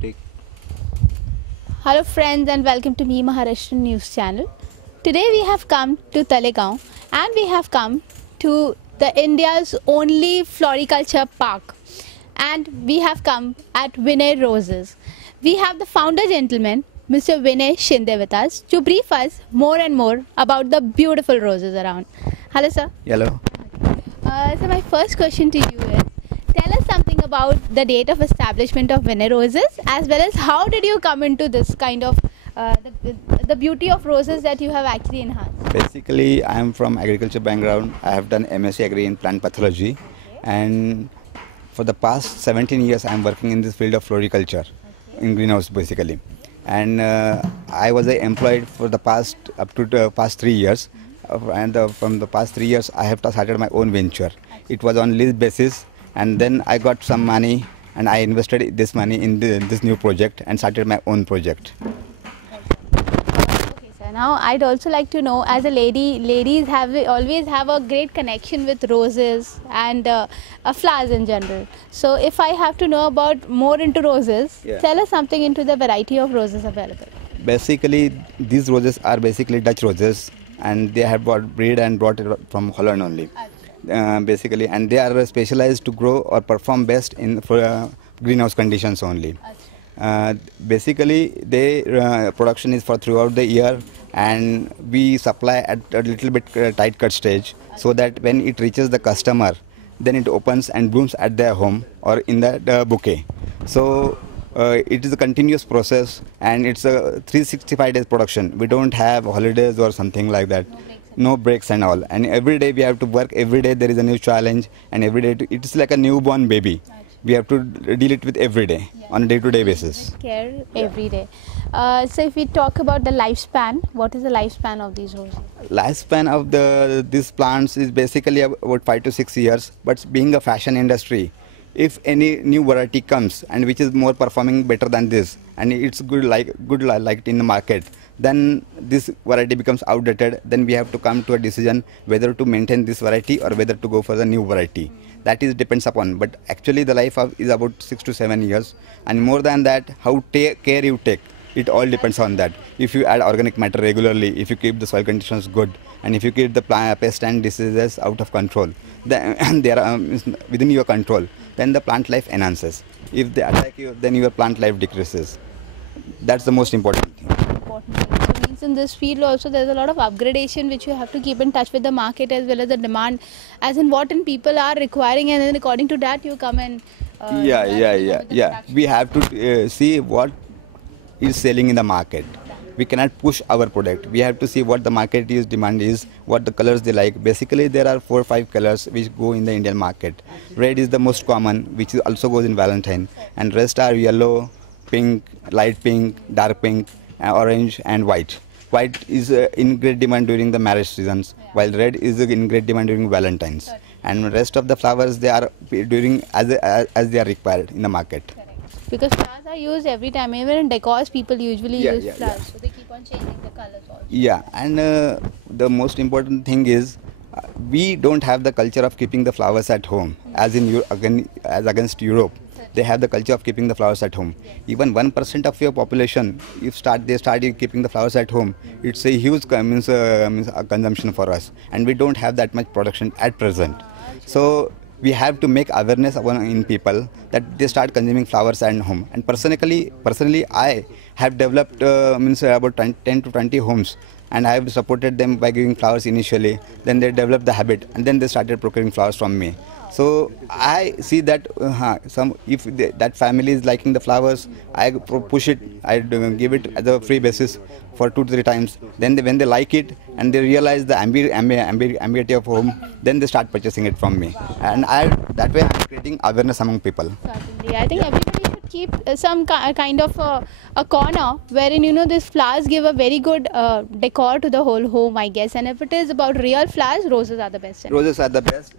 Take. Hello friends and welcome to Me Maharashtra News Channel. Today we have come to Talegaon and we have come to the India's only floriculture park, and we have come at Vinay Roses. We have the founder gentleman Mr. Vinay Shinde with us to brief us more and more about the beautiful roses around. Hello sir. Hello. So my first question to you is, tell us something about the date of establishment of Vinay Roses, as well as how did you come into this kind of the beauty of roses that you have actually enhanced. Basically, I am from agriculture background. I have done MSc Agri in plant pathology, and for the past 17 years I am working in this field of floriculture in greenhouse basically. And I was employed for the past up to the past 3 years, and from the past 3 years I have started my own venture. It was on lease basis, and then I got some money and I invested this money in this new project and started my own project. Okay sir, now I'd also like to know, as a lady, ladies always have a great connection with roses and flowers in general. So if I have to know about more into roses, tell us something into the variety of roses available. Basically, these roses are basically Dutch roses, and they have bred and brought it from Holland only. Basically, and they are specialized to grow or perform best in greenhouse conditions only. Basically, their production is for throughout the year, and we supply at a little bit tight cut stage, so that when it reaches the customer, then it opens and blooms at their home or in the bouquet. So it is a continuous process, and it's a 365 days production. We don't have holidays or something like that. No breaks and all, and every day we have to work. Every day there is a new challenge, and every day it's like a newborn baby. We have to deal it with every day on a day-to-day basis. Care every day. So if we talk about the lifespan, what is the lifespan of these roses? Lifespan of these plants is basically about 5 to 6 years. But being a fashion industry, if any new variety comes and which is more performing better than this, and it's good liked in the market, then this variety becomes outdated. Then we have to come to a decision whether to maintain this variety or whether to go for the new variety. That is depends upon. But actually the life is about 6 to 7 years, and more than that, how care you take. It all depends on that. If you add organic matter regularly, if you keep the soil conditions good, and if you keep the pest and diseases out of control, then they are within your control, then the plant life enhances. If they attack you, then your plant life decreases. That's the most important thing. So means in this field also there's a lot of upgradation which you have to keep in touch with the market as well as the demand, as in what people are requiring, and then according to that you come and yeah. We have to see what is selling in the market. We cannot push our product. We have to see what the market demand is, what the colors they like. Basically, there are 4 or 5 colors which go in the Indian market. Red is the most common, which also goes in Valentine, and rest are yellow, pink, light pink, dark pink, orange, and white. White is in great demand during the marriage seasons, while red is in great demand during Valentine's. And rest of the flowers, they are during as they are required in the market. Because flowers are used every time, even in decors people usually use flowers, so they keep on changing the colors also. Yeah, and the most important thing is we don't have the culture of keeping the flowers at home, as against Europe. They have the culture of keeping the flowers at home. Even 1% of your population, if they start keeping the flowers at home, it's a huge consumption for us, and we don't have that much production at present. So we have to make awareness in people that they start consuming flowers at home. And personally, I have developed about 10 to 20 homes, and I have supported them by giving flowers initially. Then they developed the habit, and then they started procuring flowers from me. So I see that if that family is liking the flowers, I push it. I give it as a free basis for 2 to 3 times. Then when they like it and they realize the ambiguity of home, then they start purchasing it from me. And that way I'm creating awareness among people. Certainly, I think everybody should keep some kind of a corner wherein these flowers give a very good decor to the whole home, I guess. And if it is about real flowers, roses are the best. Roses are the best.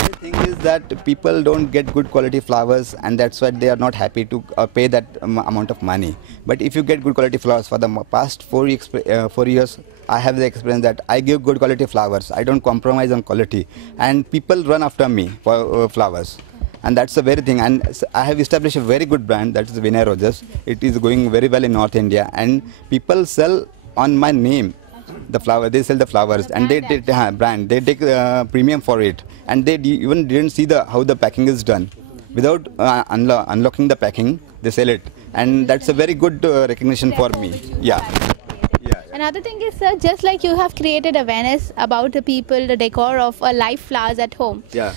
The thing is that people don't get good quality flowers, and that's why they are not happy to pay that amount of money. But if you get good quality flowers, for the past 4 years, I have the experience that I give good quality flowers. I don't compromise on quality, and people run after me for flowers. And that's the very thing. And I have established a very good brand, that is Vinay Roses. It is going very well in North India, and people sell on my name the flower. They sell the flowers, and they brand. They take premium for it, and they even didn't see how the packing is done. Without unlocking the packing, they sell it, and that's a very good recognition for me. Yeah. Another thing is, sir, just like you have created awareness about the people, the decor of live flowers at home. Yeah.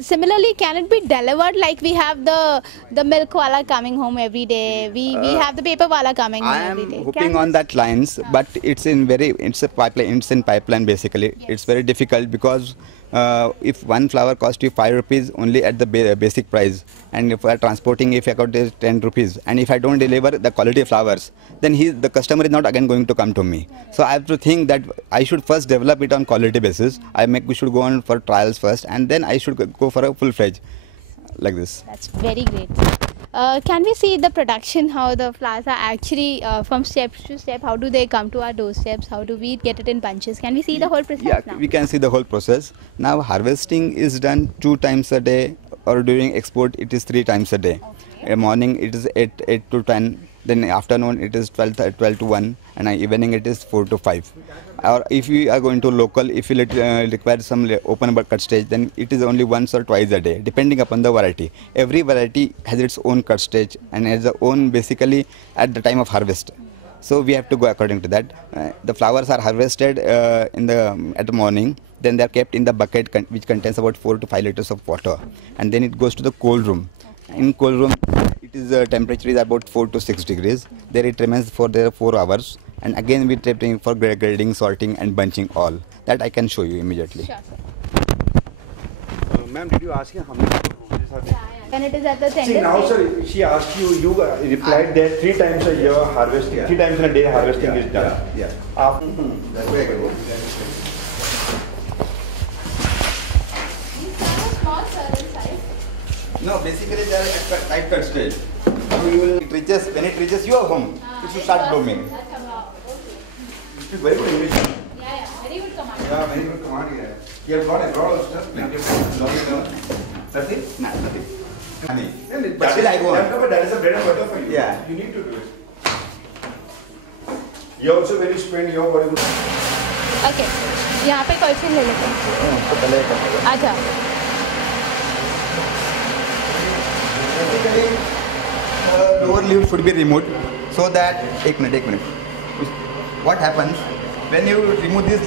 Similarly, can it be delivered like we have the milk wala coming home every day? We have the paper wala coming home every day. I am hoping on that lines, but it's in pipeline basically. It's very difficult because if one flower costs you 5 rupees only at the basic price, and if I are transporting, if I got 10 rupees, and if I don't deliver the quality flowers, then the customer is not again going to come to me. So I have to think that I should first develop it on quality basis. We should go on for trials first, and then I should go for a full-fledged like this. That's very great. Can we see the production, how the flowers are actually from step to step? How do they come to our doorsteps? How do we get it in bunches? Can we see the whole process now? We can see the whole process. Now harvesting is done 2 times a day, or during export it is 3 times a day. In morning it is 8 to 10. Then afternoon it is 12 to 1, and evening it is 4 to 5. Or if we are going to local, if you require some open cut stage, then it is only once or twice a day, depending upon the variety. Every variety has its own cut stage and has its own basically at the time of harvest. So we have to go according to that. The flowers are harvested at the morning. Then they are kept in the bucket which contains about 4 to 5 liters of water, and then it goes to the cold room. In cold room, temperature is about 4 to 6 degrees. There it remains for 4 hours, and again we trap it for grading, sorting, and bunching all. That I can show you immediately. Sure, Ma'am, did you ask her how many roses are there? When it is at the tender See, now, stage. sir, she asked you, you replied that 3 times a year harvesting, 3 times in a day harvesting is done. After, That's where I go. Small, sir, inside. No, basically they are at tight cut stage. So when it reaches your home, it should start blooming. it is very good English. Yeah, very good command. Yeah, very good command here. You have got a lot of stuff, plenty of stuff. Nothing? Nothing. Honey. But Still I go on. but that is a bread and butter for you. Yeah. You need to do it. You also when you spend your body. Okay. यहाँ पे कॉल्चिन ले लेते हैं. अच्छा. Basically, lower leaves should be removed so that एक minute. What happens when you remove these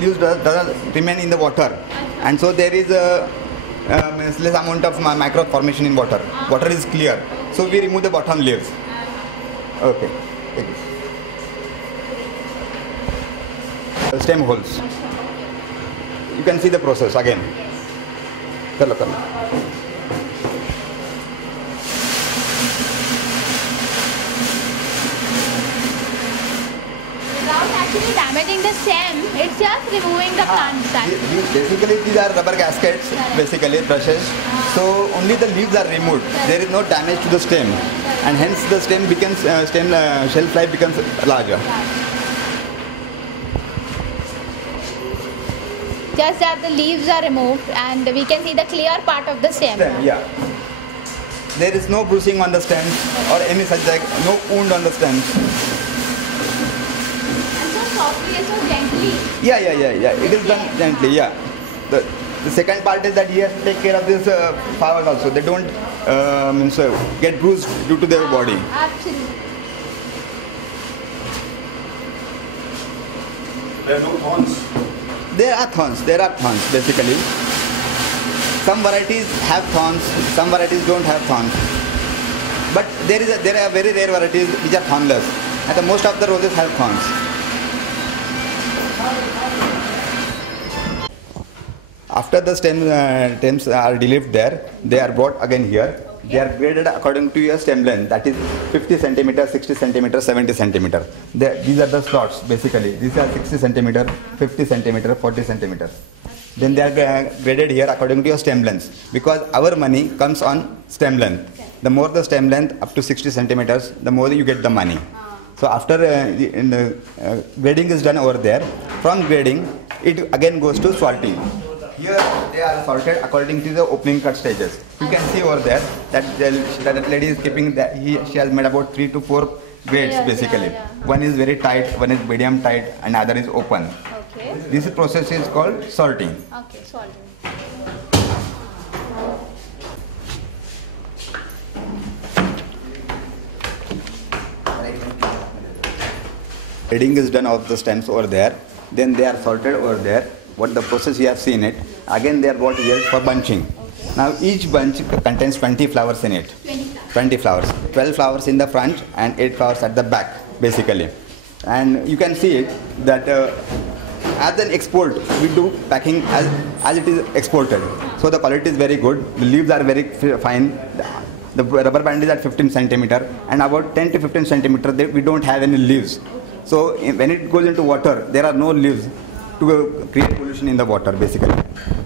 leaves doesn't remain in the water, and so there is a less amount of micro formation in water. Water is clear, so we remove the bottom leaves. Okay. Take it. Stem holes. You can see the process again. Chalo. Without actually damaging the stem, it's just removing the plant. Basically, these are rubber gaskets, basically brushes. So only the leaves are removed. There is no damage to the stem, and hence the stem becomes shelf life becomes larger. Just that the leaves are removed and we can see the clear part of the stem. Yeah. There is no bruising on the stem or any such like no wound on the stem. And so softly and so gently. Yeah. It is done gently. Yeah. The second part is that he has to take care of these flowers also. They don't get bruised due to their body. Absolutely. There are no thorns. There are thorns basically. Some varieties have thorns, some varieties don't have thorns. But there are very rare varieties which are thornless, and the most of the roses have thorns. After the stems are relieved there, they are brought again here. They are graded according to your stem length, that is 50 centimeter, 60 centimeter, 70 centimeter. These are the slots basically. These are 60 centimeter, 50 centimeter, 40 centimeter. Then they are graded here according to your stem length, because our money comes on stem length. The more the stem length up to 60 centimeters, the more you get the money. So after grading is done over there, from grading it again goes to sorting. Here they are sorted according to the opening cut stages. You can see over there that lady is keeping that she has made about 3 to 4 grades basically. One is very tight, one is medium tight, and other is open. Okay. This process is called sorting. Okay, sorting. Grading is done of the stems over there. Then they are sorted over there. What the process you have seen it. Again they are brought here for bunching. Okay. Now each bunch contains 20 flowers in it. 20 flowers. 12 flowers in the front and 8 flowers at the back basically. And you can see it that as an export we do packing as it is exported. So the quality is very good. The leaves are very fine. The rubber band is at 15 centimeter and about 10 to 15 centimeter we don't have any leaves. So when it goes into water, there are no leaves to create pollution in the water basically.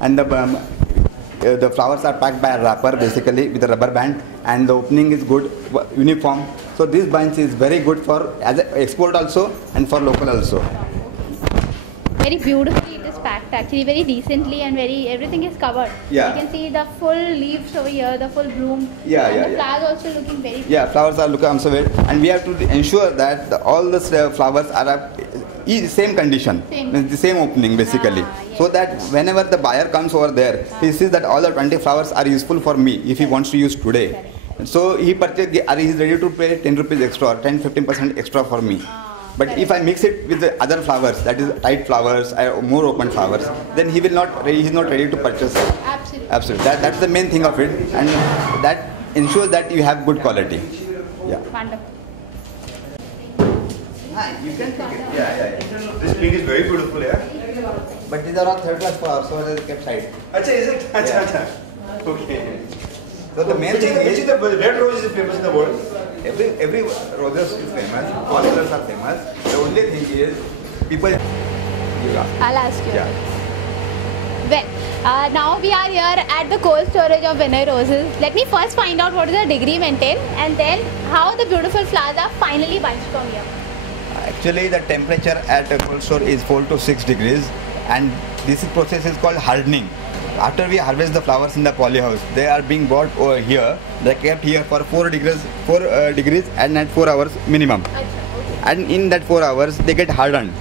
And the flowers are packed by a wrapper basically with a rubber band, and the opening is good, uniform. So this bunch is very good for as an export also and for local also. Very beautifully it is packed actually, very decently, and everything is covered. Yeah. You can see the full leaves over here, the full bloom. The flowers also looking very beautiful. Yeah, flowers are looking also very, and we have to ensure that all the flowers are at same condition, the same opening basically. Yes. So that whenever the buyer comes over there, he sees that all the 20 flowers are useful for me if he wants to use today. Correct. So he is ready to pay 10 rupees extra, 10-15% extra for me. But correct. if I mix it with the other flowers, that is tight flowers, more open flowers, then he is not ready to purchase it. Absolutely. Absolutely. That's the main thing of it, and that ensures that you have good quality. Yeah. Wonderful. You can take it. Yeah. This print is very beautiful, yeah. But these are all third class flowers, so they are kept side. Acha, is it? Yeah. Acha. Okay. So the main thing Which is is the red rose is famous in the world? every roses is famous, all colors are famous. The only thing is people. I'll ask you. Yeah. Well, now we are here at the cold storage of Vinay roses. Let me first find out what is the degree maintained, and then how the beautiful flowers are finally bunched from here. Actually, the temperature at a cold store is 4 to 6 degrees, and this process is called hardening. After we harvest the flowers in the poly house, they are being brought over here. They are kept here for 4 degrees and at 4 hours minimum. And in that 4 hours, they get hardened.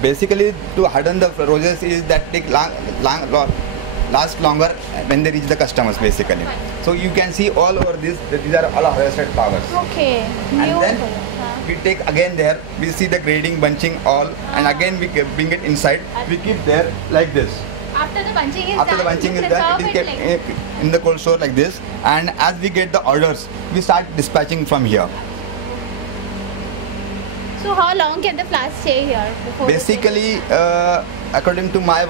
Basically, to harden the roses is that take last longer when they reach the customers basically. So you can see all over this, these are all harvested flowers. Okay. And then we take again there, we see the grading, bunching all, and again we bring it inside. We keep there like this. After the bunching is After done, the bunching is you done, it is preserve kept like in the cold store like this. And as we get the orders, we start dispatching from here. So how long can the flowers stay here? Before Basically, according to my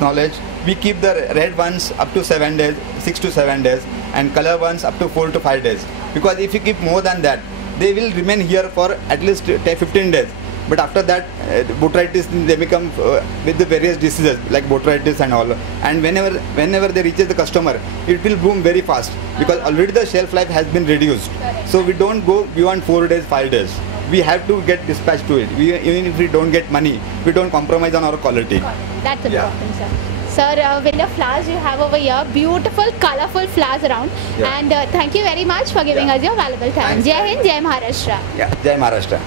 knowledge, we keep the red ones up to 7 days, 6 to 7 days, and color ones up to 4 to 5 days. Because if you keep more than that, they will remain here for at least 15 days. But after that, botrytis, they become with the various diseases like botrytis and all. And whenever they reaches the customer, it will bloom very fast because already the shelf life has been reduced. Correct. So we don't go beyond 4 days, 5 days. We have to get dispatched to it. Even if we don't get money, we don't compromise on our quality. That's important, sir. Sir, with the flowers you have over here, beautiful, colorful flowers around. Yeah. And thank you very much for giving us your valuable time. Thanks. Jai Hind, Jai Maharashtra. Yeah, Jai Maharashtra.